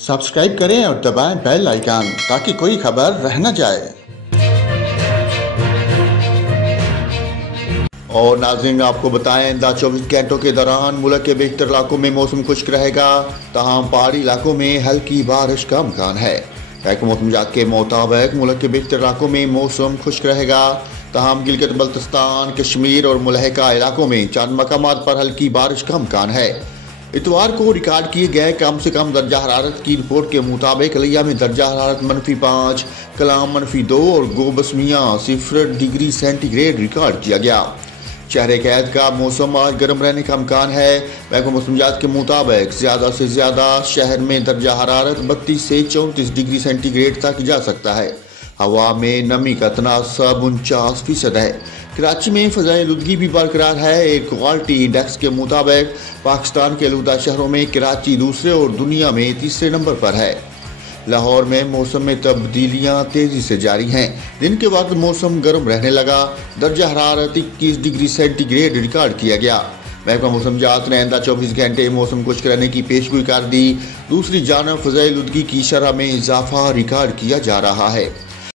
Subscribe करें और दबाएं बेल आइकन ताकि कोई खबर रह न जाए। और नाज़रीन, आपको बताएं, इंदा 24 घंटों के दौरान मुल्क के बेशतर इलाकों में मौसम खुश्क रहेगा, तमाम पहाड़ी इलाकों में हल्की बारिश का इम्कान है। महकमा मौसमियात के मुताबिक मुल्क के बेशतर इलाकों में मौसम खुश्क रहेगा, तमाम गिलगित बल्तिस्तान, कश्मीर और मुलहका इलाकों में चंद मकामात पर हल्की बारिश का इम्कान है। इतवार को रिकॉर्ड किए गए कम से कम दर्जा हरारत की रिपोर्ट के मुताबिक लिया में दर्जा हरारत -5, कलाम -2 और गोबसमिया 0 डिग्री सेंटीग्रेड रिकॉर्ड किया गया। शहर कैद का मौसम आज गर्म रहने का इम्कान है। महकमा मौसमियात के मुताबिक ज़्यादा से ज़्यादा शहर में दर्जा हरारत 32 से 34 डिग्री सेंटीग्रेड तक जा सकता है। हवा में नमी का तनासब 49% है। कराची में फ़ज़ाए आलूदगी भी बरकरार है। एयर क्वालिटी इंडेक्स के मुताबिक पाकिस्तान के आलूदा शहरों में कराची दूसरे और दुनिया में तीसरे नंबर पर है। लाहौर में मौसम में तब्दीलियां तेज़ी से जारी हैं। दिन के वक्त मौसम गर्म रहने लगा, दर्जा हरारत 21 डिग्री सेंटीग्रेड रिकॉर्ड किया गया। महकमा मौसमियात ने आइंदा 24 घंटे मौसम खुश्क रहने की पेशगोई कर दी। दूसरी जानब फ़ज़ाए आलूदगी की शरह में इजाफा रिकॉर्ड किया जा रहा है।